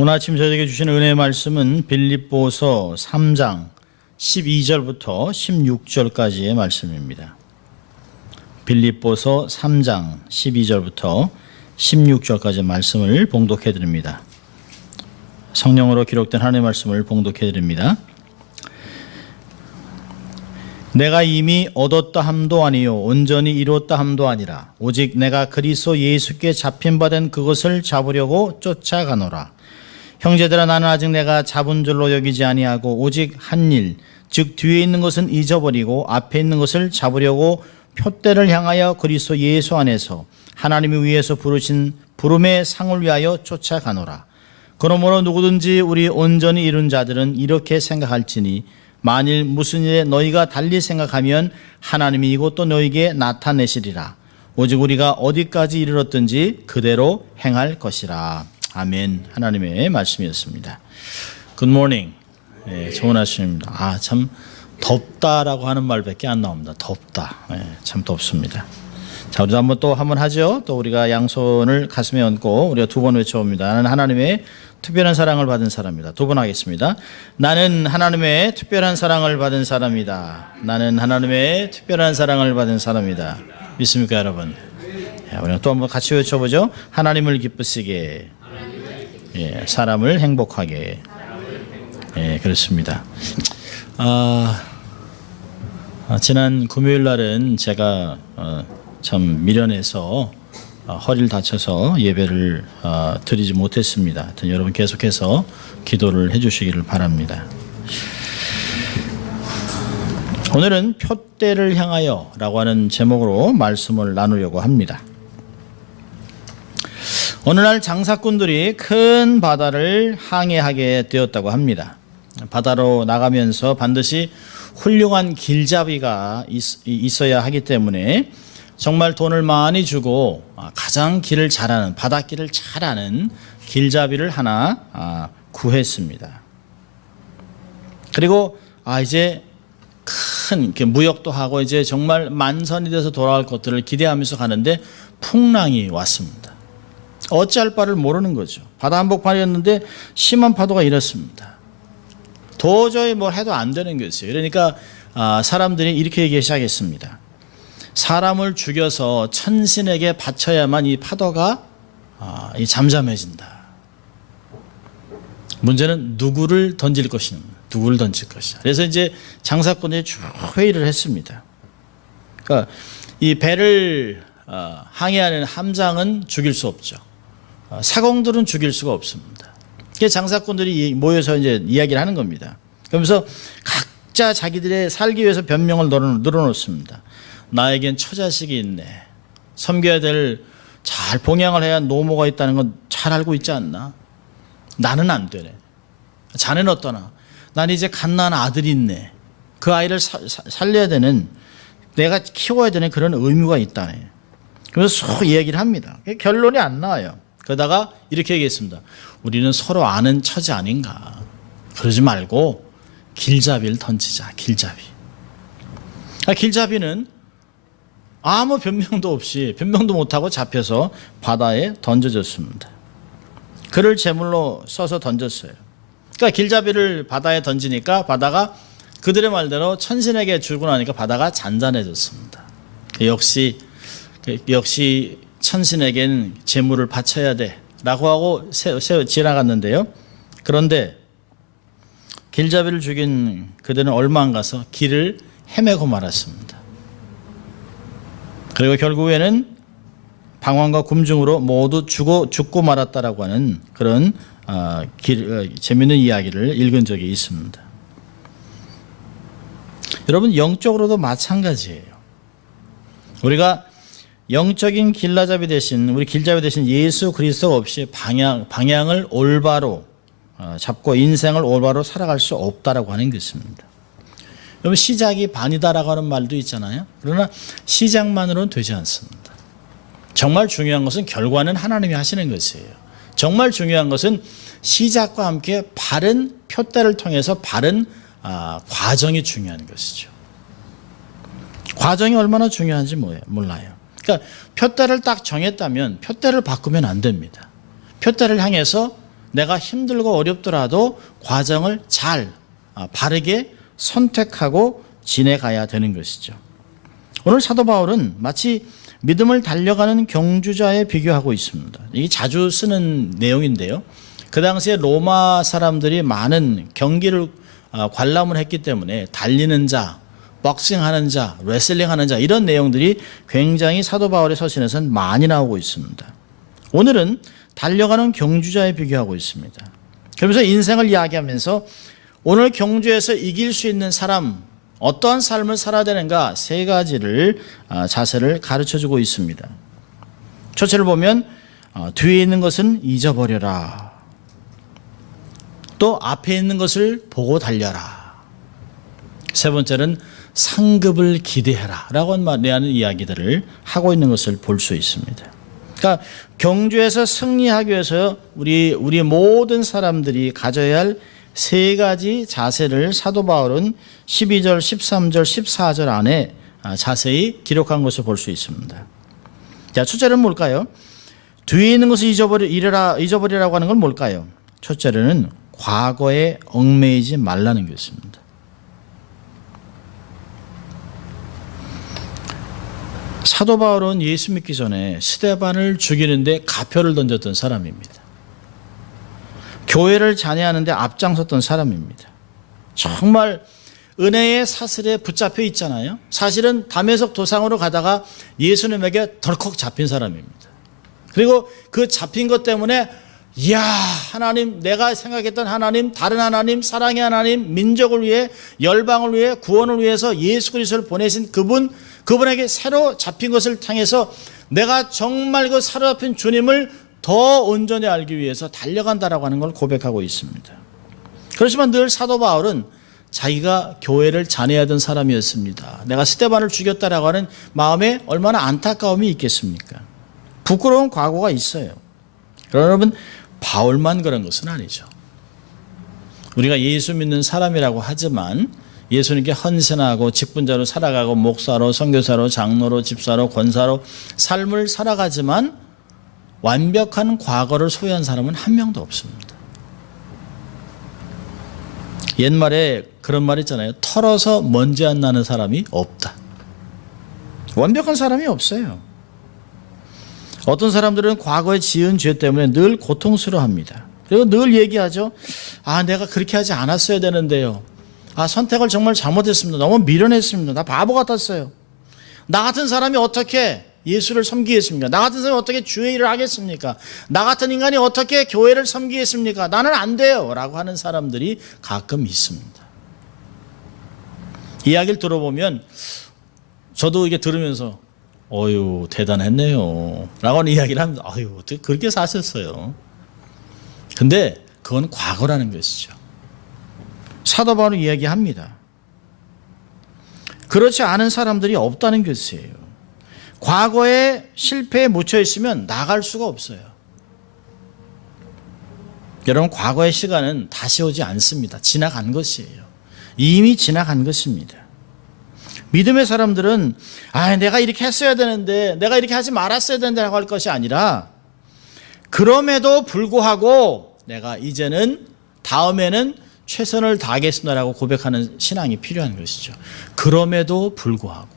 오늘 아침 저에게 주신 은혜의 말씀은 빌립보서 3장 12절부터 16절까지의 말씀입니다. 빌립보서 3장 12절부터 16절까지의 말씀을 봉독해 드립니다. 성령으로 기록된 하나님의 말씀을 봉독해 드립니다. 내가 이미 얻었다 함도 아니요 온전히 이루었다 함도 아니라 오직 내가 그리스도 예수께 잡힌 바 된 그것을 잡으려고 쫓아가노라. 형제들아, 나는 아직 내가 잡은 줄로 여기지 아니하고 오직 한 일, 즉 뒤에 있는 것은 잊어버리고 앞에 있는 것을 잡으려고 표대를 향하여 그리스도 예수 안에서 하나님이 위에서 부르신 부름의 상을 위하여 쫓아가노라. 그러므로 누구든지 우리 온전히 이룬 자들은 이렇게 생각할지니 만일 무슨 일에 너희가 달리 생각하면 하나님이 이것도 너희에게 나타내시리라. 오직 우리가 어디까지 이르렀든지 그대로 행할 것이라. 아멘. 하나님의 말씀이었습니다. Good morning. 좋은 아침입니다. 참 덥다라고 하는 말밖에 안 나옵니다. 덥다. 참 덥습니다. 자, 우리도 한번 하죠. 또 우리가 양손을 가슴에 얹고 우리가 두 번 외쳐봅니다. 나는 하나님의 특별한 사랑을 받은 사람이다. 두 번 하겠습니다. 나는 하나님의 특별한 사랑을 받은 사람이다. 나는 하나님의 특별한 사랑을 받은 사람이다. 믿습니까, 여러분? 우리가 또 한번 같이 외쳐보죠. 하나님을 기쁘시게, 사람을 행복하게. 그렇습니다. 지난 금요일 날은 제가 참 미련해서 허리를 다쳐서 예배를 드리지 못했습니다. 하여튼 여러분 계속해서 기도를 해주시기를 바랍니다. 오늘은 표대를 향하여 라고 하는 제목으로 말씀을 나누려고 합니다. 어느 날 장사꾼들이 큰 바다를 항해하게 되었다고 합니다. 바다로 나가면서 반드시 훌륭한 길잡이가 있어야 하기 때문에 정말 돈을 많이 주고 가장 길을 잘하는, 바닷길을 잘 아는 길잡이를 하나 구했습니다. 그리고 이제 큰 무역도 하고 이제 정말 만선이 돼서 돌아올 것들을 기대하면서 가는데 풍랑이 왔습니다. 어찌할 바를 모르는 거죠. 바다 한복판이었는데 심한 파도가 일었습니다. 도저히 뭘 해도 안 되는 것이에요. 그러니까 사람들이 이렇게 얘기하기 시작했습니다. 사람을 죽여서 천신에게 바쳐야만 이 파도가 잠잠해진다. 문제는 누구를 던질 것이냐, 누구를 던질 것이냐. 그래서 이제 장사꾼들이 쭉 회의를 했습니다. 그러니까 이 배를 항해하는 함장은 죽일 수 없죠. 사공들은 죽일 수가 없습니다. 그래서 장사꾼들이 모여서 이제 이야기를 하는 겁니다. 그러면서 각자 자기들의 살기 위해서 변명을 늘어놓습니다. 나에겐 처자식이 있네. 섬겨야 될, 잘 봉양을 해야 노모가 있다는 건 잘 알고 있지 않나? 나는 안 되네. 자네는 어떠나? 난 이제 갓난 아들이 있네. 그 아이를 살려야 되는, 내가 키워야 되는 그런 의무가 있다네. 그래서 속 이야기를 합니다. 결론이 안 나와요. 그러다가 이렇게 얘기했습니다. 우리는 서로 아는 처지 아닌가. 그러지 말고 길잡이를 던지자. 길잡이. 길잡이는 아무 변명도 없이, 변명도 못하고 잡혀서 바다에 던져졌습니다. 그를 제물로 써서 던졌어요. 그러니까 길잡이를 바다에 던지니까 바다가 그들의 말대로 천신에게 주고 나니까 바다가 잔잔해졌습니다. 역시 천신에겐 제물을 바쳐야 돼 라고 하고 지나갔는데요. 그런데 길잡이를 죽인 그들은 얼마 안 가서 길을 헤매고 말았습니다. 그리고 결국에는 방황과 굶중으로 모두 죽고 말았다라고 하는 그런 재미있는 이야기를 읽은 적이 있습니다. 여러분, 영적으로도 마찬가지예요. 우리가 영적인 길잡이 대신, 우리 길잡이 대신 예수 그리스도 없이 방향을 올바로 잡고 인생을 올바로 살아갈 수 없다라고 하는 것입니다. 여러분, 시작이 반이다라고 하는 말도 있잖아요. 그러나 시작만으로는 되지 않습니다. 정말 중요한 것은 결과는 하나님이 하시는 것이에요. 정말 중요한 것은 시작과 함께 바른 표대를 통해서 바른 과정이 중요한 것이죠. 과정이 얼마나 중요한지 몰라요. 그러니까 표대를 딱 정했다면 표대를 바꾸면 안 됩니다. 표대를 향해서 내가 힘들고 어렵더라도 과정을 잘 바르게 선택하고 지내가야 되는 것이죠. 오늘 사도 바울은 마치 믿음을 달려가는 경주자에 비교하고 있습니다. 이게 자주 쓰는 내용인데요. 그 당시에 로마 사람들이 많은 경기를 관람을 했기 때문에 달리는 자, 복싱하는 자, 레슬링하는 자 이런 내용들이 굉장히 사도 바울의 서신에서는 많이 나오고 있습니다. 오늘은 달려가는 경주자에 비교하고 있습니다. 그러면서 인생을 이야기하면서 오늘 경주에서 이길 수 있는 사람, 어떠한 삶을 살아야 되는가 세 가지를 자세를 가르쳐주고 있습니다. 첫째를 보면 뒤에 있는 것은 잊어버려라. 또 앞에 있는 것을 보고 달려라. 세 번째는 상급을 기대해라 라고 하는 이야기들을 하고 있는 것을 볼 수 있습니다. 그러니까 경주에서 승리하기 위해서 우리 모든 사람들이 가져야 할 세 가지 자세를 사도 바울은 12절, 13절, 14절 안에 자세히 기록한 것을 볼 수 있습니다. 자, 첫째는 뭘까요? 뒤에 있는 것을 잊어버리라고 하는 건 뭘까요? 첫째는 과거에 얽매이지 말라는 것입니다. 사도 바울은 예수 믿기 전에 스데반을 죽이는데 가표를 던졌던 사람입니다. 교회를 잔해하는데 앞장섰던 사람입니다. 정말 은혜의 사슬에 붙잡혀 있잖아요. 사실은 다메섹 도상으로 가다가 예수님에게 덜컥 잡힌 사람입니다. 그리고 그 잡힌 것 때문에 이야, 하나님, 내가 생각했던 하나님, 다른 하나님, 사랑의 하나님, 민족을 위해, 열방을 위해, 구원을 위해서 예수 그리스도를 보내신 그분에게 새로 잡힌 것을 향해서 내가 정말 그 사로잡힌 주님을 더 온전히 알기 위해서 달려간다라고 하는 걸 고백하고 있습니다. 그렇지만 늘 사도 바울은 자기가 교회를 잔해하던 사람이었습니다. 내가 스데반을 죽였다라고 하는 마음에 얼마나 안타까움이 있겠습니까? 부끄러운 과거가 있어요. 여러분, 바울만 그런 것은 아니죠. 우리가 예수 믿는 사람이라고 하지만 예수님께 헌신하고 직분자로 살아가고 목사로, 선교사로, 장로로, 집사로, 권사로 삶을 살아가지만 완벽한 과거를 소유한 사람은 한 명도 없습니다. 옛말에 그런 말 있잖아요. 털어서 먼지 안 나는 사람이 없다. 완벽한 사람이 없어요. 어떤 사람들은 과거에 지은 죄 때문에 늘 고통스러워합니다. 그리고 늘 얘기하죠. 내가 그렇게 하지 않았어야 되는데요. 선택을 정말 잘못했습니다. 너무 미련했습니다. 나 바보 같았어요. 나 같은 사람이 어떻게 예수를 섬기겠습니까? 나 같은 사람이 어떻게 주의 일을 하겠습니까? 나 같은 인간이 어떻게 교회를 섬기겠습니까? 나는 안 돼요 라고 하는 사람들이 가끔 있습니다. 이야기를 들어보면 저도 이게 들으면서 어휴 대단했네요 라고 하는 이야기를 합니다. 어휴 어떻게 그렇게 사셨어요? 근데 그건 과거라는 것이죠. 사도 바울은 이야기합니다. 그렇지 않은 사람들이 없다는 것이에요. 과거에 실패에 묻혀 있으면 나갈 수가 없어요. 여러분, 과거의 시간은 다시 오지 않습니다. 지나간 것이에요. 이미 지나간 것입니다. 믿음의 사람들은 내가 이렇게 했어야 되는데, 내가 이렇게 하지 말았어야 되는데 라고 할 것이 아니라, 그럼에도 불구하고 내가 이제는 다음에는 최선을 다하겠습니다라고 고백하는 신앙이 필요한 것이죠. 그럼에도 불구하고,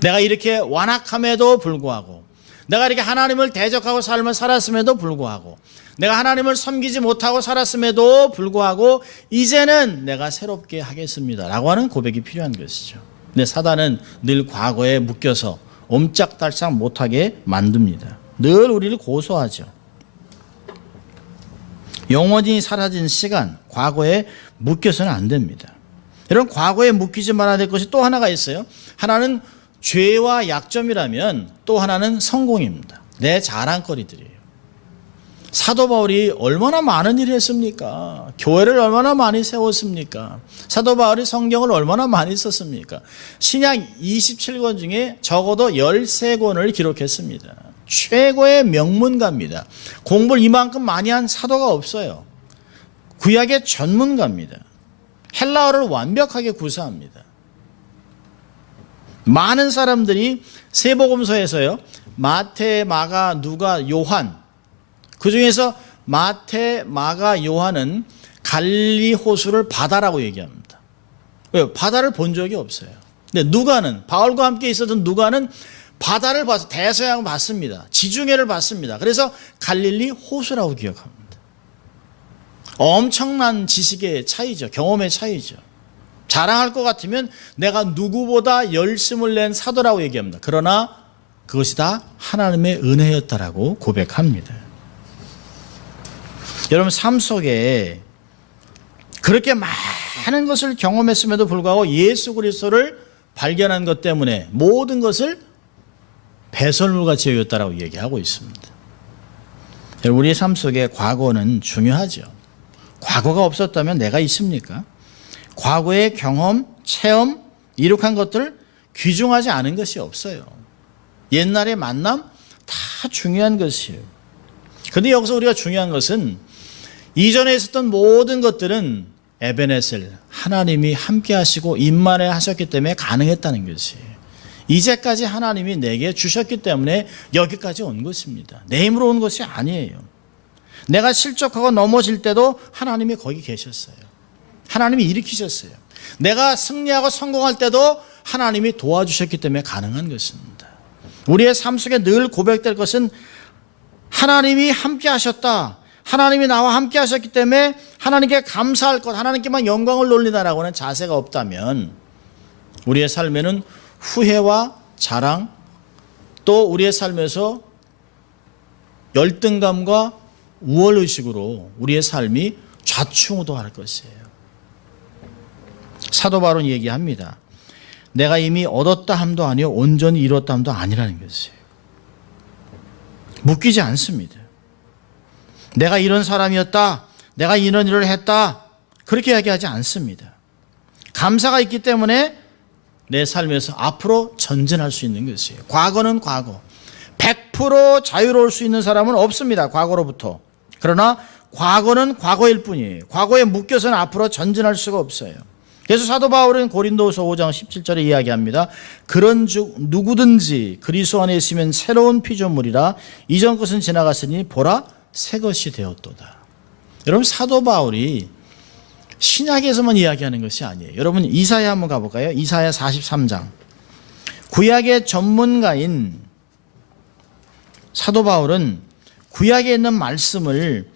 내가 이렇게 완악함에도 불구하고, 내가 이렇게 하나님을 대적하고 삶을 살았음에도 불구하고, 내가 하나님을 섬기지 못하고 살았음에도 불구하고 이제는 내가 새롭게 하겠습니다 라고 하는 고백이 필요한 것이죠. 근데 사단은 늘 과거에 묶여서 옴짝달싹 못하게 만듭니다. 늘 우리를 고소하죠. 영원히 사라진 시간, 과거에 묶여서는 안 됩니다. 이런 과거에 묶이지 말아야 될 것이 또 하나가 있어요. 하나는 죄와 약점이라면 또 하나는 성공입니다. 내 자랑거리들이에요. 사도 바울이 얼마나 많은 일을 했습니까? 교회를 얼마나 많이 세웠습니까? 사도 바울이 성경을 얼마나 많이 썼습니까? 신약 27권 중에 적어도 13권을 기록했습니다. 최고의 명문가입니다. 공부를 이만큼 많이 한 사도가 없어요. 구약의 전문가입니다. 헬라어를 완벽하게 구사합니다. 많은 사람들이 세복음서에서요, 마태, 마가, 누가, 요한, 그 중에서 마태, 마가, 요한은 갈릴리 호수를 바다라고 얘기합니다. 왜요? 바다를 본 적이 없어요. 근데 누가는, 바울과 함께 있었던 누가는 바다를 봐서 대서양을 봤습니다. 지중해를 봤습니다. 그래서 갈릴리 호수라고 기억합니다. 엄청난 지식의 차이죠. 경험의 차이죠. 자랑할 것 같으면 내가 누구보다 열심을 낸 사도라고 얘기합니다. 그러나 그것이 다 하나님의 은혜였다라고 고백합니다. 여러분 삶 속에 그렇게 많은 것을 경험했음에도 불구하고 예수 그리스도를 발견한 것 때문에 모든 것을 배설물같이 여겼다라고 얘기하고 있습니다. 우리의 삶 속에 과거는 중요하죠. 과거가 없었다면 내가 있습니까? 과거의 경험, 체험, 이룩한 것들 귀중하지 않은 것이 없어요. 옛날의 만남 다 중요한 것이에요. 그런데 여기서 우리가 중요한 것은 이전에 있었던 모든 것들은 에베네셀, 하나님이 함께 하시고 임만에 하셨기 때문에 가능했다는 것이에요. 이제까지 하나님이 내게 주셨기 때문에 여기까지 온 것입니다. 내 힘으로 온 것이 아니에요. 내가 실족하고 넘어질 때도 하나님이 거기 계셨어요. 하나님이 일으키셨어요. 내가 승리하고 성공할 때도 하나님이 도와주셨기 때문에 가능한 것입니다. 우리의 삶 속에 늘 고백될 것은 하나님이 함께 하셨다. 하나님이 나와 함께 하셨기 때문에 하나님께 감사할 것, 하나님께만 영광을 돌리다라고 하는 자세가 없다면 우리의 삶에는 후회와 자랑, 또 우리의 삶에서 열등감과 우월의식으로 우리의 삶이 좌충우돌할 것이에요. 사도 바울은 얘기합니다. 내가 이미 얻었다 함도 아니요 온전히 이뤘다 함도 아니라는 것이에요. 묶이지 않습니다. 내가 이런 사람이었다, 내가 이런 일을 했다, 그렇게 이야기하지 않습니다. 감사가 있기 때문에 내 삶에서 앞으로 전진할 수 있는 것이에요. 과거는 과거. 100% 자유로울 수 있는 사람은 없습니다. 과거로부터. 그러나 과거는 과거일 뿐이에요. 과거에 묶여서는 앞으로 전진할 수가 없어요. 그래서 사도 바울은 고린도후서 5장 17절에 이야기합니다. 그런즉 누구든지 그리스도 안에 있으면 새로운 피조물이라 이전 것은 지나갔으니 보라 새 것이 되었도다. 여러분 사도 바울이 신약에서만 이야기하는 것이 아니에요. 여러분 이사야 한번 가볼까요? 이사야 43장. 구약의 전문가인 사도 바울은 구약에 있는 말씀을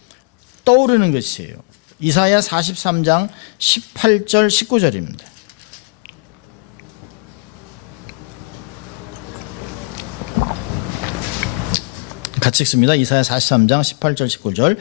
떠오르는 것이에요. 이사야 43장 18절 19절입니다. 같이 읽습니다. 이사야 43장 18절 19절.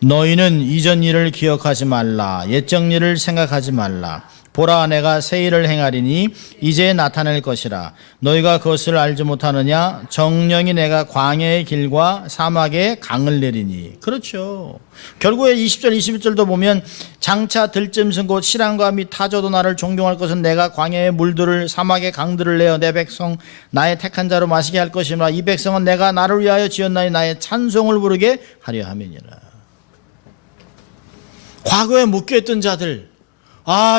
너희는 이전 일을 기억하지 말라. 옛적 일을 생각하지 말라. 보라 내가 새 일을 행하리니 이제 나타낼 것이라. 너희가 그것을 알지 못하느냐? 정령이 내가 광야의 길과 사막에 강을 내리니. 그렇죠. 결국에 20절 21절도 보면 장차 들짐승 곧 실랑과 및 타조도 나를 존경할 것은 내가 광야의 물들을 사막의 강들을 내어 내 백성 나의 택한 자로 마시게 할 것이므로 이 백성은 내가 나를 위하여 지었나니 나의 찬송을 부르게 하려 함이니라. 과거에 묶여있던 자들,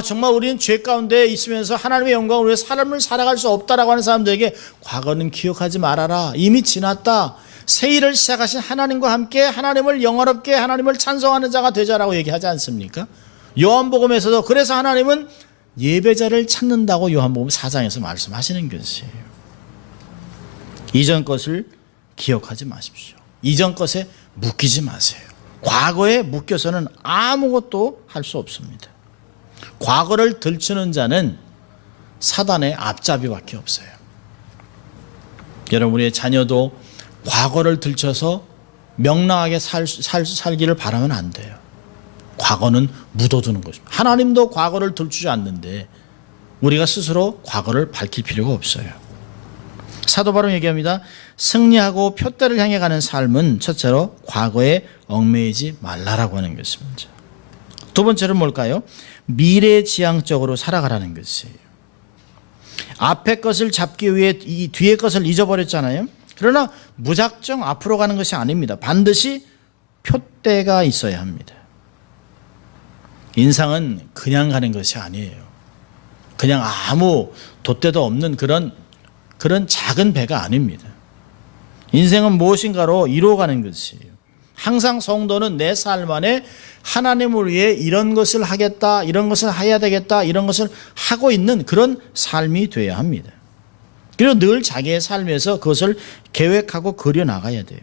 정말 우리는 죄 가운데 있으면서 하나님의 영광을 위해 삶을 살아갈 수 없다라고 하는 사람들에게 과거는 기억하지 말아라. 이미 지났다. 새 일을 시작하신 하나님과 함께 하나님을 영화롭게 하나님을 찬송하는 자가 되자라고 얘기하지 않습니까? 요한복음에서도 그래서 하나님은 예배자를 찾는다고 요한복음 4장에서 말씀하시는 것이에요. 이전 것을 기억하지 마십시오. 이전 것에 묶이지 마세요. 과거에 묶여서는 아무것도 할 수 없습니다. 과거를 들추는 자는 사단의 앞잡이밖에 없어요. 여러분 우리의 자녀도 과거를 들춰서 명랑하게 살기를 바라면 안 돼요. 과거는 묻어두는 것입니다. 하나님도 과거를 들추지 않는데 우리가 스스로 과거를 밝힐 필요가 없어요. 사도 바울은 얘기합니다. 승리하고 표대를 향해 가는 삶은 첫째로 과거에 얽매이지 말라라고 하는 것입니다. 두 번째는 뭘까요? 미래지향적으로 살아가라는 것이에요. 앞의 것을 잡기 위해 이 뒤의 것을 잊어버렸잖아요. 그러나 무작정 앞으로 가는 것이 아닙니다. 반드시 표대가 있어야 합니다. 인생은 그냥 가는 것이 아니에요. 그냥 아무 돛대도 없는 그런 작은 배가 아닙니다. 인생은 무엇인가로 이루어가는 것이에요. 항상 성도는 내 삶 안에 하나님을 위해 이런 것을 하겠다, 이런 것을 해야 되겠다, 이런 것을 하고 있는 그런 삶이 되어야 합니다. 그리고 늘 자기의 삶에서 그것을 계획하고 그려나가야 돼요.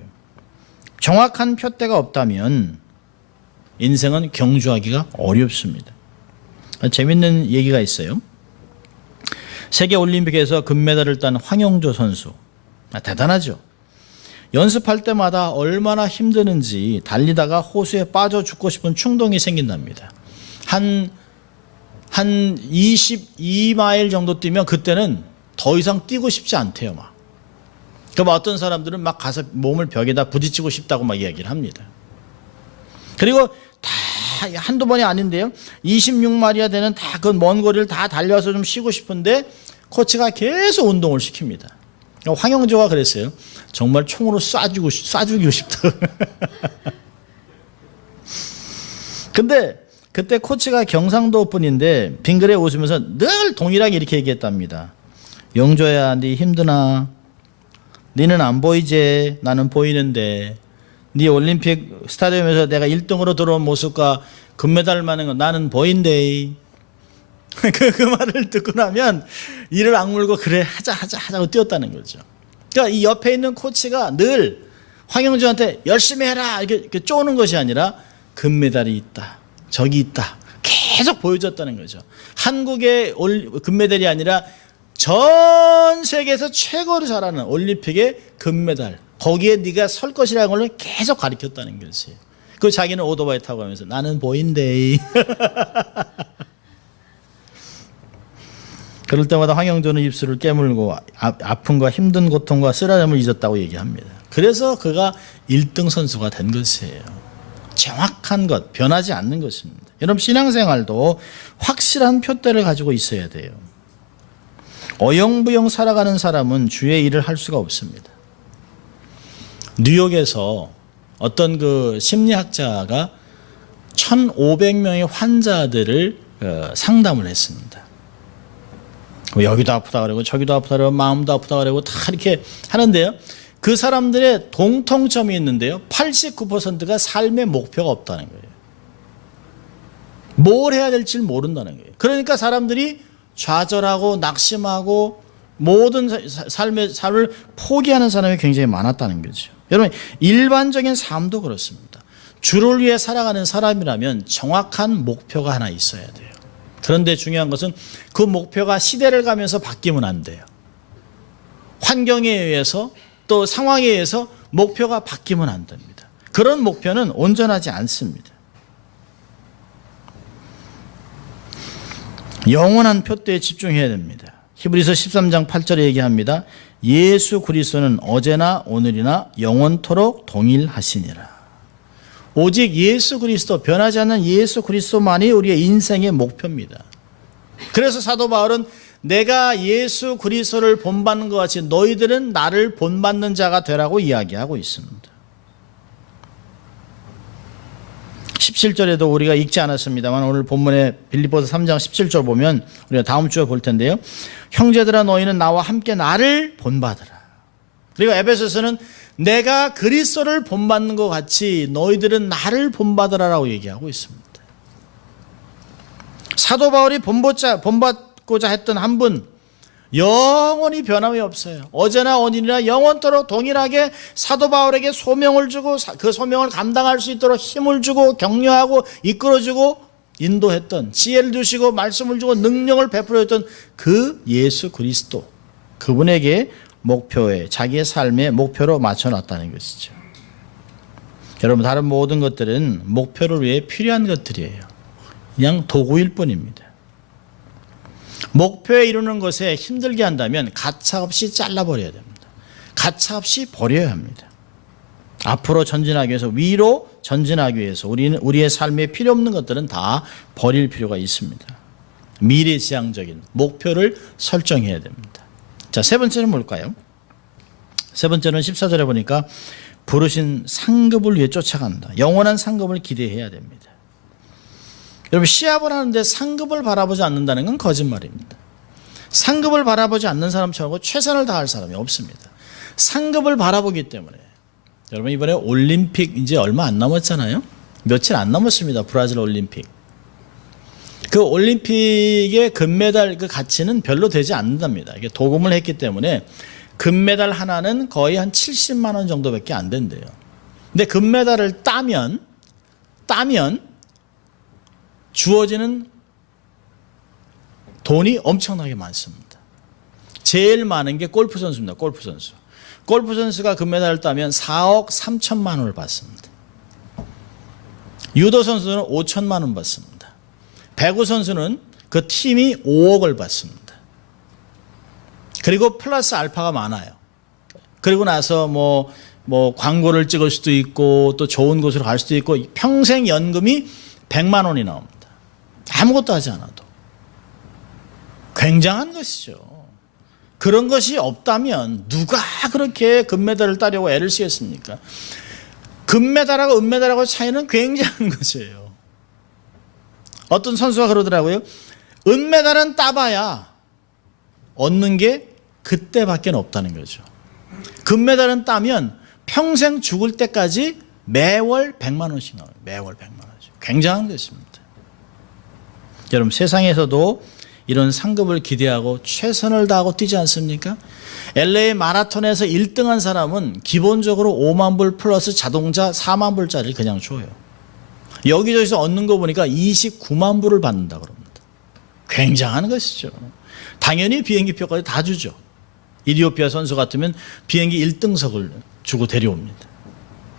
정확한 표대가 없다면 인생은 경주하기가 어렵습니다. 재밌는 얘기가 있어요. 세계올림픽에서 금메달을 딴 황영조 선수. 대단하죠. 연습할 때마다 얼마나 힘드는지 달리다가 호수에 빠져 죽고 싶은 충동이 생긴답니다. 한 22마일 정도 뛰면 그때는 더 이상 뛰고 싶지 않대요. 막. 그럼 어떤 사람들은 막 가서 몸을 벽에다 부딪히고 싶다고 막 이야기를 합니다. 그리고 다 한두 번이 아닌데요. 26마일이야 되는 다 그 먼 거리를 다 달려서 좀 쉬고 싶은데 코치가 계속 운동을 시킵니다. 황영조가 그랬어요. 정말 총으로 쏴주고 싶다. 근데 그때 코치가 경상도 분인데 빙그레 웃으면서 늘 동일하게 이렇게 얘기했답니다. 영조야, 네 힘드나? 니는 안 보이지? 나는 보이는데. 네 올림픽 스타디움에서 내가 1등으로 들어온 모습과 금메달을 맞는 거 나는 보인대. 그 말을 듣고 나면 이를 악물고 그래 하자고 뛰었다는 거죠. 그러니까 이 옆에 있는 코치가 늘 황영주한테 열심히 해라 이렇게 쪼는 것이 아니라 금메달이 있다, 저기 있다 계속 보여줬다는 거죠. 한국의 금메달이 아니라 전 세계에서 최고로 잘하는 올림픽의 금메달, 거기에 네가 설 것이라는 걸 계속 가르쳤다는 것이에요. 그 자기는 오토바이 타고 가면서 나는 보인대. 그럴 때마다 황영조는 입술을 깨물고 아픔과 힘든 고통과 쓰라림을 잊었다고 얘기합니다. 그래서 그가 1등 선수가 된 것이에요. 정확한 것, 변하지 않는 것입니다. 여러분 신앙생활도 확실한 표대를 가지고 있어야 돼요. 어영부영 살아가는 사람은 주의 일을 할 수가 없습니다. 뉴욕에서 어떤 그 심리학자가 1,500명의 환자들을 상담을 했습니다. 여기도 아프다 그러고 저기도 아프다 그러고 마음도 아프다 그러고 다 이렇게 하는데요. 그 사람들의 공통점이 있는데요. 89%가 삶의 목표가 없다는 거예요. 뭘 해야 될지 모른다는 거예요. 그러니까 사람들이 좌절하고 낙심하고 모든 삶을 포기하는 사람이 굉장히 많았다는 거죠. 여러분 일반적인 삶도 그렇습니다. 주를 위해 살아가는 사람이라면 정확한 목표가 하나 있어야 돼요. 그런데 중요한 것은 그 목표가 시대를 가면서 바뀌면 안 돼요. 환경에 의해서 또 상황에 의해서 목표가 바뀌면 안 됩니다. 그런 목표는 온전하지 않습니다. 영원한 표대에 집중해야 됩니다. 히브리서 13장 8절에 얘기합니다. 예수 그리스도는 어제나 오늘이나 영원토록 동일하시니라. 오직 예수 그리스도, 변하지 않는 예수 그리스도만이 우리의 인생의 목표입니다. 그래서 사도 바울은 내가 예수 그리스도를 본받는 것 같이 너희들은 나를 본받는 자가 되라고 이야기하고 있습니다. 17절에도 우리가 읽지 않았습니다만 오늘 본문에 빌립보서 3장 17절 보면 우리가 다음 주에 볼 텐데요. 형제들아 너희는 나와 함께 나를 본받으라. 그리고 에베소서는 내가 그리스도를 본받는 것 같이 너희들은 나를 본받으라라고 얘기하고 있습니다. 사도 바울이 본받고자 했던 한 분, 영원히 변함이 없어요. 어제나 오늘이나 영원토록 동일하게 사도 바울에게 소명을 주고 그 소명을 감당할 수 있도록 힘을 주고 격려하고 이끌어주고 인도했던, 지혜를 주시고 말씀을 주고 능력을 베풀어줬던 그 예수 그리스도, 그분에게 목표에, 자기의 삶의 목표로 맞춰놨다는 것이죠. 여러분 다른 모든 것들은 목표를 위해 필요한 것들이에요. 그냥 도구일 뿐입니다. 목표에 이루는 것에 힘들게 한다면 가차없이 잘라버려야 됩니다. 가차없이 버려야 합니다. 앞으로 전진하기 위해서, 위로 전진하기 위해서 우리의 삶에 필요 없는 것들은 다 버릴 필요가 있습니다. 미래지향적인 목표를 설정해야 됩니다. 자, 세 번째는 뭘까요? 세 번째는 14절에 보니까 부르신 상급을 위해 쫓아간다. 영원한 상급을 기대해야 됩니다. 여러분 시합을 하는데 상급을 바라보지 않는다는 건 거짓말입니다. 상급을 바라보지 않는 사람처럼 최선을 다할 사람이 없습니다. 상급을 바라보기 때문에 여러분 이번에 올림픽 이제 얼마 안 남았잖아요. 며칠 안 남았습니다. 브라질 올림픽. 그 올림픽의 금메달 그 가치는 별로 되지 않는답니다. 이게 도금을 했기 때문에 금메달 하나는 거의 한 70만 원 정도밖에 안 된대요. 근데 금메달을 따면 주어지는 돈이 엄청나게 많습니다. 제일 많은 게 골프 선수입니다. 골프 선수. 골프 선수가 금메달을 따면 4억 3천만 원을 받습니다. 유도 선수는 5천만 원 받습니다. 배구 선수는 그 팀이 5억을 받습니다. 그리고 플러스 알파가 많아요. 그리고 나서 뭐 광고를 찍을 수도 있고 또 좋은 곳으로 갈 수도 있고 평생 연금이 100만 원이 나옵니다. 아무것도 하지 않아도. 굉장한 것이죠. 그런 것이 없다면 누가 그렇게 금메달을 따려고 애를 쓰겠습니까? 금메달하고 은메달하고 차이는 굉장한 것이에요. 어떤 선수가 그러더라고요. 은메달은 따봐야 얻는 게 그때밖에 없다는 거죠. 금메달은 따면 평생 죽을 때까지 매월 100만 원씩 나와요. 매월 100만 원씩. 굉장한 것입니다. 여러분 세상에서도 이런 상급을 기대하고 최선을 다하고 뛰지 않습니까? LA 마라톤에서 1등한 사람은 기본적으로 5만 불 플러스 자동차 4만 불짜리를 그냥 줘요. 여기저기서 얻는 거 보니까 29만 불을 받는다 그럽니다. 굉장한 것이죠. 당연히 비행기 표까지 다 주죠. 이디오피아 선수 같으면 비행기 1등석을 주고 데려옵니다.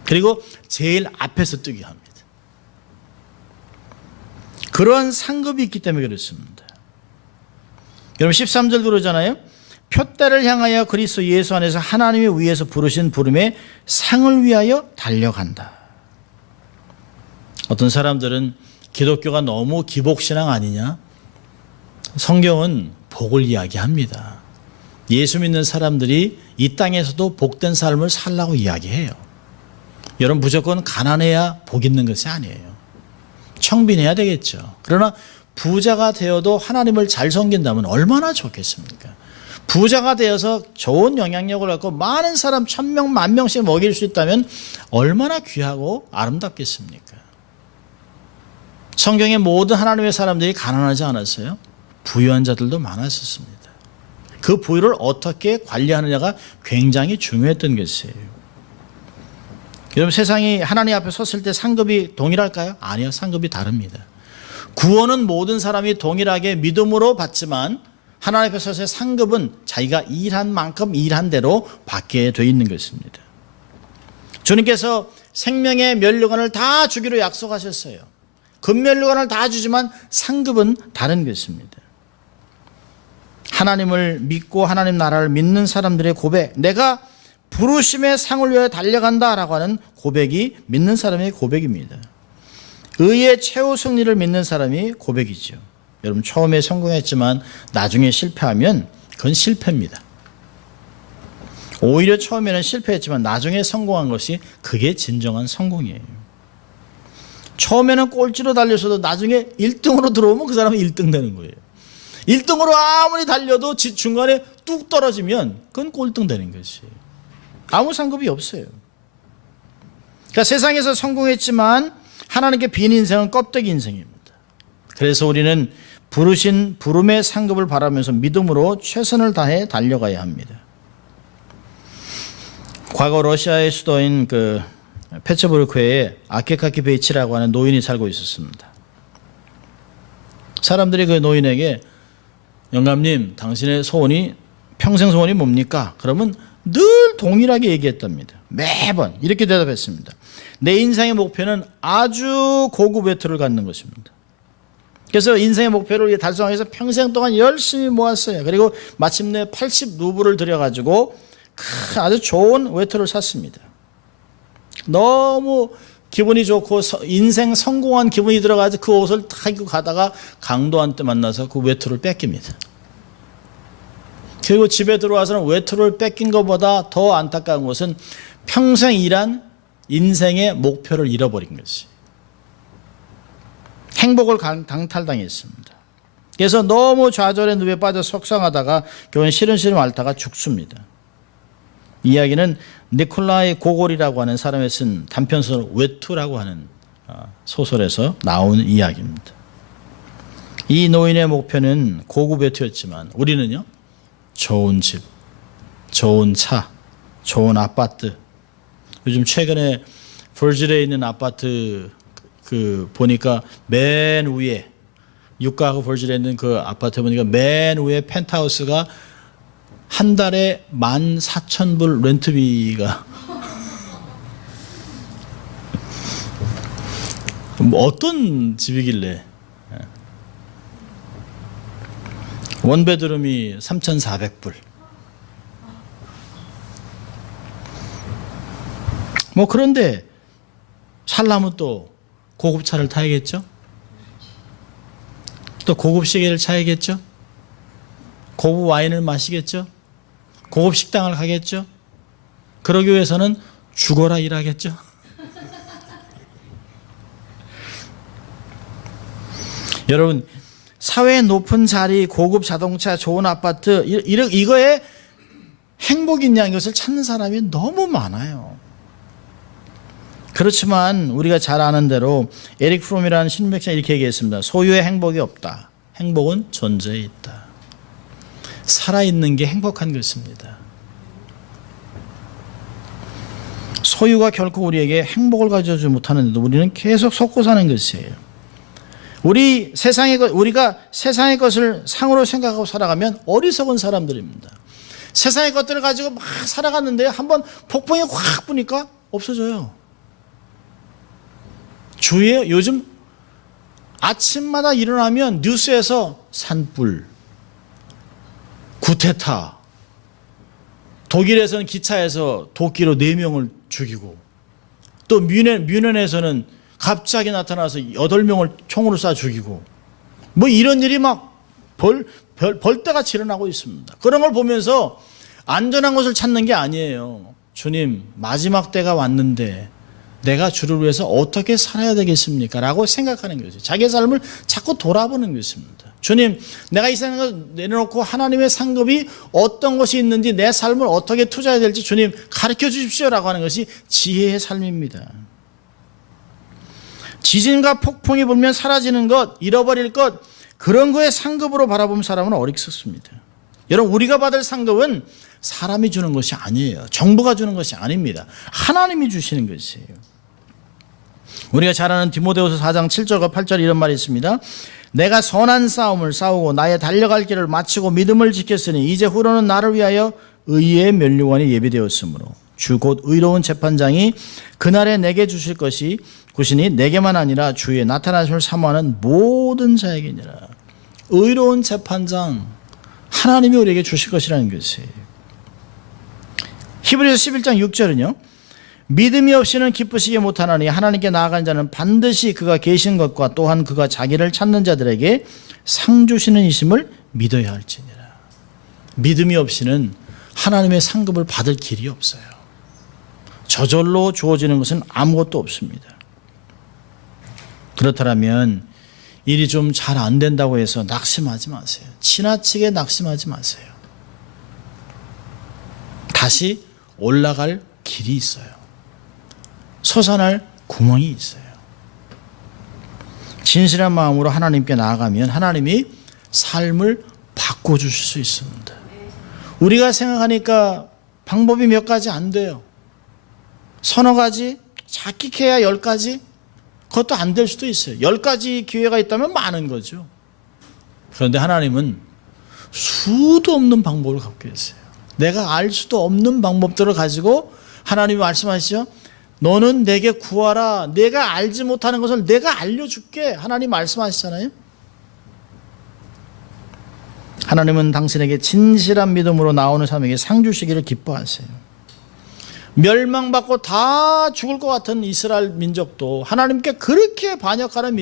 그리고 제일 앞에서 뛰게 합니다. 그러한 상급이 있기 때문에 그렇습니다. 여러분 13절 그러잖아요. 표대를 향하여 그리스도 예수 안에서 하나님이 위에서 부르신 부름의 상을 위하여 달려간다. 어떤 사람들은 기독교가 너무 기복신앙 아니냐? 성경은 복을 이야기합니다. 예수 믿는 사람들이 이 땅에서도 복된 삶을 살라고 이야기해요. 여러분 무조건 가난해야 복 있는 것이 아니에요. 청빈해야 되겠죠. 그러나 부자가 되어도 하나님을 잘 섬긴다면 얼마나 좋겠습니까? 부자가 되어서 좋은 영향력을 갖고 많은 사람 1000명, 10,000명씩 먹일 수 있다면 얼마나 귀하고 아름답겠습니까? 성경의 모든 하나님의 사람들이 가난하지 않았어요? 부유한 자들도 많았었습니다. 그 부유를 어떻게 관리하느냐가 굉장히 중요했던 것이에요. 여러분 세상이 하나님 앞에 섰을 때 상급이 동일할까요? 아니요. 상급이 다릅니다. 구원은 모든 사람이 동일하게 믿음으로 받지만 하나님 앞에 서서의 상급은 자기가 일한 만큼 일한 대로 받게 되어 있는 것입니다. 주님께서 생명의 면류관을 다 주기로 약속하셨어요. 금면류관을 다 주지만 상급은 다른 것입니다. 하나님을 믿고 하나님 나라를 믿는 사람들의 고백, 내가 부르심의 상을 위하여 달려간다라고 하는 고백이 믿는 사람의 고백입니다. 의의 최후 승리를 믿는 사람이 고백이죠. 여러분 처음에 성공했지만 나중에 실패하면 그건 실패입니다. 오히려 처음에는 실패했지만 나중에 성공한 것이 그게 진정한 성공이에요. 처음에는 꼴찌로 달려서도 나중에 1등으로 들어오면 그 사람은 1등 되는 거예요. 1등으로 아무리 달려도 중간에 뚝 떨어지면 그건 꼴등 되는 것이에요. 아무 상급이 없어요. 그러니까 세상에서 성공했지만 하나님께 빈 인생은 껍데기 인생입니다. 그래서 우리는 부르신 부름의 상급을 바라면서 믿음으로 최선을 다해 달려가야 합니다. 과거 러시아의 수도인 그 페체부르크에 아케카키베이치라고 하는 노인이 살고 있었습니다. 사람들이 그 노인에게 영감님 당신의 소원이 평생 소원이 뭡니까? 그러면 늘 동일하게 얘기했답니다. 매번 이렇게 대답했습니다. 내 인생의 목표는 아주 고급 외투를 갖는 것입니다. 그래서 인생의 목표를 달성하기 위해서 평생 동안 열심히 모았어요. 그리고 마침내 80루블을 들여가지고 아주 좋은 외투를 샀습니다. 너무 기분이 좋고 인생 성공한 기분이 들어가서 그 옷을 다 입고 가다가 강도한테 만나서 그 외투를 뺏깁니다. 그리고 집에 들어와서는 외투를 뺏긴 것보다 더 안타까운 것은 평생 일한 인생의 목표를 잃어버린 것이. 행복을 강탈당했습니다. 그래서 너무 좌절의 늪에 빠져 속상하다가 결국은 시름시름 앓다가 죽습니다. 이야기는 니콜라이 고골이라고 하는 사람이 쓴 단편소설 외투라고 하는 소설에서 나온 이야기입니다. 이 노인의 목표는 고급 외투였지만 우리는요, 좋은 집, 좋은 차, 좋은 아파트. 요즘 최근에 버질에 있는 아파트 보니까 맨 위에, 유가하고 버질에 있는 그 아파트 보니까 맨 위에 펜트하우스가 한 달에 14,000불 렌트비가 뭐 어떤 집이길래. 원베드룸이 3,400불. 뭐 그런데 살려면 또 고급차를 타야겠죠? 또 고급 시계를 차야겠죠? 고급 와인을 마시겠죠? 고급 식당을 가겠죠? 그러기 위해서는 죽어라 일하겠죠? 여러분, 사회의 높은 자리, 고급 자동차, 좋은 아파트, 이거에 행복이 있냐는 것을 찾는 사람이 너무 많아요. 그렇지만 우리가 잘 아는 대로 에릭 프롬이라는 신맥자 이렇게 얘기했습니다. 소유의 행복이 없다. 행복은 존재에 있다. 살아있는 게 행복한 것입니다. 소유가 결코 우리에게 행복을 가져주지 못하는데도 우리는 계속 속고 사는 것이에요. 우리가 세상의 것을 상으로 생각하고 살아가면 어리석은 사람들입니다. 세상의 것들을 가지고 막 살아갔는데 한번 폭풍이 확 부니까 없어져요. 주위에 요즘 아침마다 일어나면 뉴스에서 산불, 구테타, 독일에서는 기차에서 도끼로 4명을 죽이고, 또 뮌헨에서는 갑자기 나타나서 8명을 총으로 쏴 죽이고, 뭐 이런 일이 막 벌떼같이 일어나고 있습니다. 그런 걸 보면서 안전한 곳을 찾는 게 아니에요. 주님, 마지막 때가 왔는데 내가 주를 위해서 어떻게 살아야 되겠습니까? 라고 생각하는 거죠. 자기의 삶을 자꾸 돌아보는 것입니다. 주님, 내가 이 세상을 내려놓고 하나님의 상급이 어떤 것이 있는지, 내 삶을 어떻게 투자해야 될지 주님 가르쳐 주십시오라고 하는 것이 지혜의 삶입니다. 지진과 폭풍이 불면 사라지는 것, 잃어버릴 것, 그런 거에 상급으로 바라보는 사람은 어리석습니다. 여러분, 우리가 받을 상급은 사람이 주는 것이 아니에요. 정부가 주는 것이 아닙니다. 하나님이 주시는 것이에요. 우리가 잘 아는 디모데후서 4장 7절과 8절에 이런 말이 있습니다. 내가 선한 싸움을 싸우고 나의 달려갈 길을 마치고 믿음을 지켰으니 이제 후로는 나를 위하여 의의 면류관이 예비되었으므로 주 곧 의로운 재판장이 그날에 내게 주실 것이니 내게만 아니라 주의 나타나심을 사모하는 모든 자에게니라. 의로운 재판장, 하나님이 우리에게 주실 것이라는 것이에요. 히브리서 11장 6절은요. 믿음이 없이는 기쁘시게 못하나니 하나님께 나아간 자는 반드시 그가 계신 것과 또한 그가 자기를 찾는 자들에게 상 주시는 이심을 믿어야 할지니라. 믿음이 없이는 하나님의 상급을 받을 길이 없어요. 저절로 주어지는 것은 아무것도 없습니다. 그렇다면 일이 좀 잘 안 된다고 해서 낙심하지 마세요. 지나치게 낙심하지 마세요. 다시 올라갈 길이 있어요. 솟아날 구멍이 있어요. 진실한 마음으로 하나님께 나아가면 하나님이 삶을 바꿔주실 수 있습니다. 우리가 생각하니까 방법이 몇 가지 안 돼요. 서너 가지, 작게 해야 10가지, 그것도 안 될 수도 있어요. 10가지 기회가 있다면 많은 거죠. 그런데 하나님은 수도 없는 방법을 갖고 계세요. 내가 알 수도 없는 방법들을 가지고 하나님이 말씀하시죠. 너는 내게 구하라. 내가 알지 못하는 것을 내가 알려줄게. 하나님 말씀하시잖아요. 하나님은 당신에게 진실한 믿음으로 나오는 사람에게 상 주시기를 기뻐하세요. 멸망받고 다 죽을 것 같은 이스라엘 민족도, 하나님께 그렇게 반역하는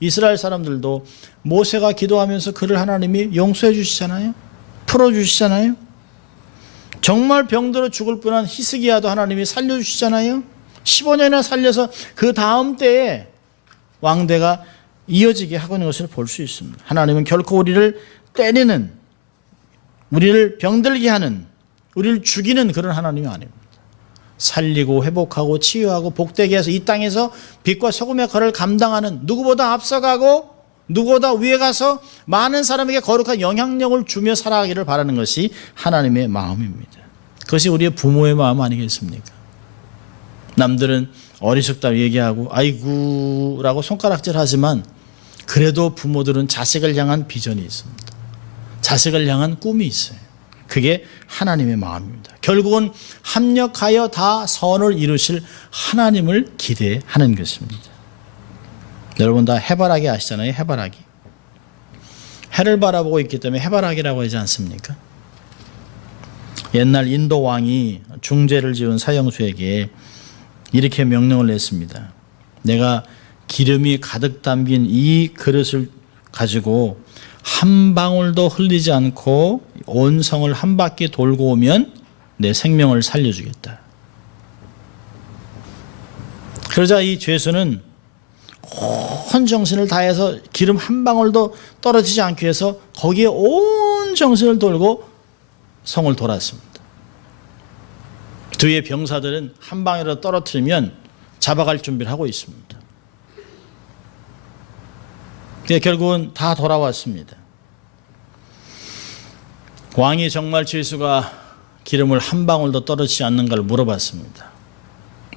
이스라엘 사람들도 모세가 기도하면서 그를 하나님이 용서해 주시잖아요. 풀어주시잖아요. 정말 병들어 죽을 뻔한 히스기야도 하나님이 살려주시잖아요. 15년이나 살려서 그 다음 때에 왕대가 이어지게 하고 있는 것을 볼 수 있습니다. 하나님은 결코 우리를 때리는, 우리를 병들게 하는, 우리를 죽이는 그런 하나님이 아닙니다. 살리고 회복하고 치유하고 복되게 해서 이 땅에서 빛과 소금의 거를 감당하는, 누구보다 앞서가고 누구보다 위에 가서 많은 사람에게 거룩한 영향력을 주며 살아가기를 바라는 것이 하나님의 마음입니다. 그것이 우리의 부모의 마음 아니겠습니까? 남들은 어리석다고 얘기하고 아이고 라고 손가락질 하지만 그래도 부모들은 자식을 향한 비전이 있습니다. 자식을 향한 꿈이 있어요. 그게 하나님의 마음입니다. 결국은 합력하여 다 선을 이루실 하나님을 기대하는 것입니다. 여러분 다 해바라기 아시잖아요. 해바라기. 해를 바라보고 있기 때문에 해바라기라고 하지 않습니까? 옛날 인도 왕이 중죄를 지은 사형수에게 이렇게 명령을 냈습니다. 내가 기름이 가득 담긴 이 그릇을 가지고 한 방울도 흘리지 않고 온 성을 한 바퀴 돌고 오면 내 생명을 살려주겠다. 그러자 이 죄수는 온 정신을 다해서 기름 한 방울도 떨어지지 않기 위해서 거기에 온 정신을 돌고 성을 돌았습니다. 뒤에 병사들은 한 방울이라도 떨어뜨리면 잡아갈 준비를 하고 있습니다. 결국은 다 돌아왔습니다. 왕이 정말 죄수가 기름을 한 방울도 떨어지지 않는가를 물어봤습니다.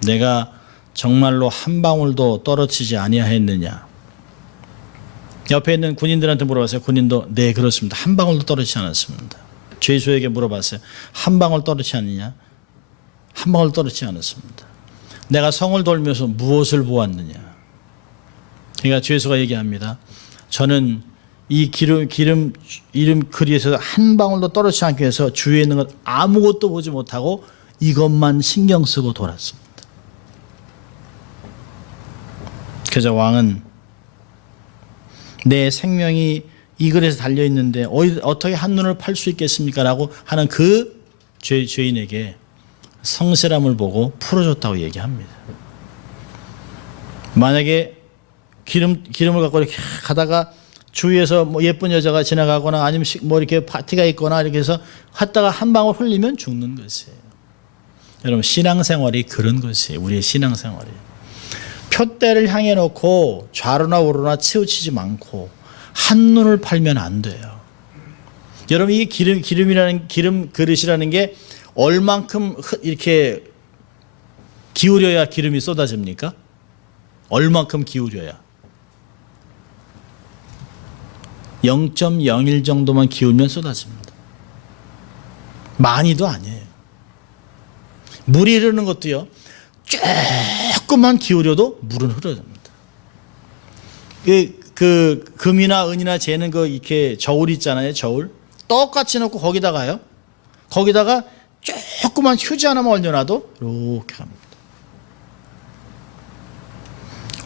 내가 정말로 한 방울도 떨어지지 아니하였느냐? 옆에 있는 군인들한테 물어봤어요. 군인도 네 그렇습니다. 한 방울도 떨어지지 않았습니다. 죄수에게 물어봤어요. 한 방울 떨어지지 않느냐? 한 방울 떨어지지 않았습니다. 내가 성을 돌면서 무엇을 보았느냐? 그러니까 죄수가 얘기합니다. 저는 이 기름 그리에서 한 방울도 떨어지지 않기 위해서 주위에 있는 것 아무것도 보지 못하고 이것만 신경 쓰고 돌았습니다. 그래서 왕은 내 생명이 이 글에서 달려있는데 어떻게 한눈을 팔 수 있겠습니까? 라고 하는 그 죄인에게 성실함을 보고 풀어줬다고 얘기합니다. 만약에 기름을 갖고 이렇게 가다가 주위에서 뭐 예쁜 여자가 지나가거나 아니면 뭐 이렇게 파티가 있거나 이렇게 해서 갔다가 한 방울 흘리면 죽는 것이에요. 여러분 신앙생활이 그런 것이에요. 우리의 신앙생활이. 표대를 향해 놓고 좌로나 우로나 치우치지 않고 한눈을 팔면 안 돼요. 여러분 이 기름 그릇이라는 게 얼만큼 이렇게 기울여야 기름이 쏟아집니까? 얼만큼 기울여야? 0.01 정도만 기울면 쏟아집니다. 많이도 아니에요. 물이 흐르는 것도요. 조금만 기울여도 물은 흐르집니다. 그 금이나 은이나 재는 그 이렇게 저울 있잖아요. 저울 똑같이 놓고 거기다가 조그만 휴지 하나만 올려놔도 이렇게 합니다.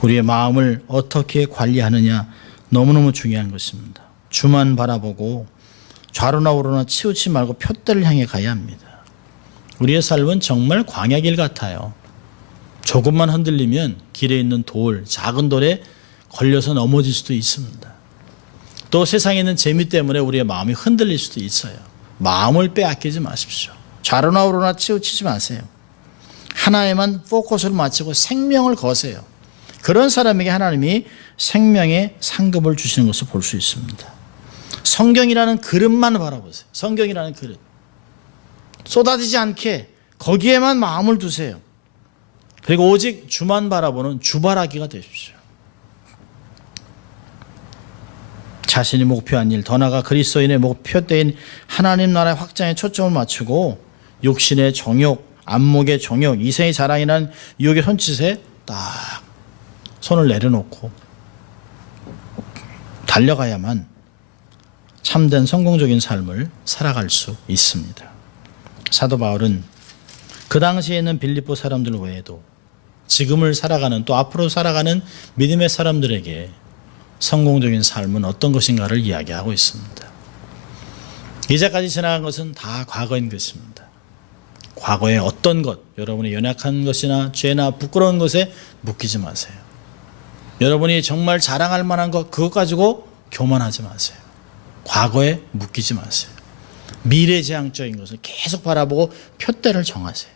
우리의 마음을 어떻게 관리하느냐 너무너무 중요한 것입니다. 주만 바라보고 좌로나 우로나 치우치 말고 표대를 향해 가야 합니다. 우리의 삶은 정말 광야길 같아요. 조금만 흔들리면 길에 있는 작은 돌에 걸려서 넘어질 수도 있습니다. 또 세상에 있는 재미 때문에 우리의 마음이 흔들릴 수도 있어요. 마음을 빼앗기지 마십시오. 좌로나 우로나 치우치지 마세요. 하나에만 포커스를 맞추고 생명을 거세요. 그런 사람에게 하나님이 생명의 상급을 주시는 것을 볼 수 있습니다. 성경이라는 그릇만 바라보세요. 성경이라는 그릇. 쏟아지지 않게 거기에만 마음을 두세요. 그리고 오직 주만 바라보는 주바라기가 되십시오. 자신이 목표한 일, 더 나아가 그리스도인의 목표대인 하나님 나라의 확장에 초점을 맞추고 육신의 정욕, 안목의 정욕, 이생의 자랑이라는 유혹의 손짓에 딱 손을 내려놓고 달려가야만 참된 성공적인 삶을 살아갈 수 있습니다. 사도 바울은 그 당시에 있는 빌립보 사람들 외에도 지금을 살아가는 또 앞으로 살아가는 믿음의 사람들에게 성공적인 삶은 어떤 것인가를 이야기하고 있습니다. 이제까지 지나간 것은 다 과거인 것입니다. 과거의 어떤 것, 여러분이 연약한 것이나 죄나 부끄러운 것에 묶이지 마세요. 여러분이 정말 자랑할 만한 것, 그것 가지고 교만하지 마세요. 과거에 묶이지 마세요. 미래지향적인 것을 계속 바라보고 표대를 정하세요.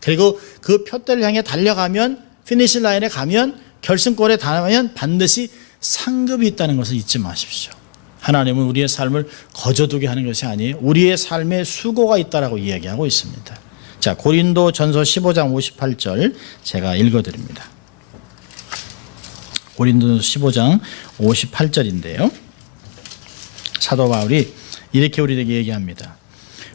그리고 그 표대를 향해 달려가면 피니시 라인에 가면 결승골에 닿으면 반드시 상급이 있다는 것을 잊지 마십시오. 하나님은 우리의 삶을 거저두게 하는 것이 아니에요. 우리의 삶에 수고가 있다라고 이야기하고 있습니다. 자, 고린도전서 15장 58절 제가 읽어드립니다. 고린도전서 15장 58절인데요. 사도 바울이 이렇게 우리에게 얘기합니다.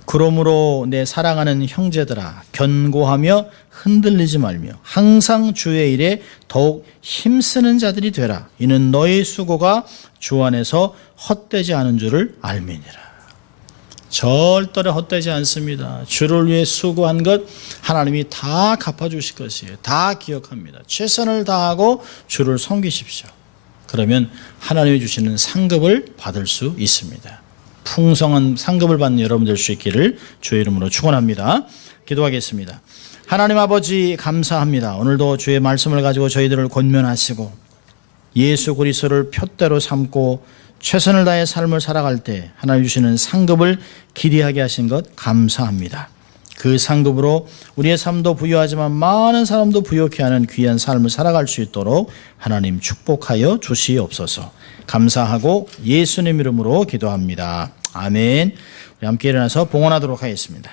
그러므로 내 사랑하는 형제들아 견고하며 흔들리지 말며 항상 주의 일에 더욱 힘쓰는 자들이 되라. 이는 너의 수고가 주 안에서 헛되지 않은 줄을 알미니라. 절대로 헛되지 않습니다. 주를 위해 수고한 것 하나님이 다 갚아주실 것이에요. 다 기억합니다. 최선을 다하고 주를 섬기십시오. 그러면 하나님이 주시는 상급을 받을 수 있습니다. 풍성한 상급을 받는 여러분 될 수 있기를 주의 이름으로 축원합니다. 기도하겠습니다. 하나님 아버지 감사합니다. 오늘도 주의 말씀을 가지고 저희들을 권면하시고 예수 그리스도를 표대로 삼고 최선을 다해 삶을 살아갈 때 하나님 주시는 상급을 기대하게 하신 것 감사합니다. 그 상급으로 우리의 삶도 부유하지만 많은 사람도 부유케 하는 귀한 삶을 살아갈 수 있도록 하나님 축복하여 주시옵소서. 감사하고 예수님 이름으로 기도합니다. 아멘. 우리 함께 일어나서 봉헌하도록 하겠습니다.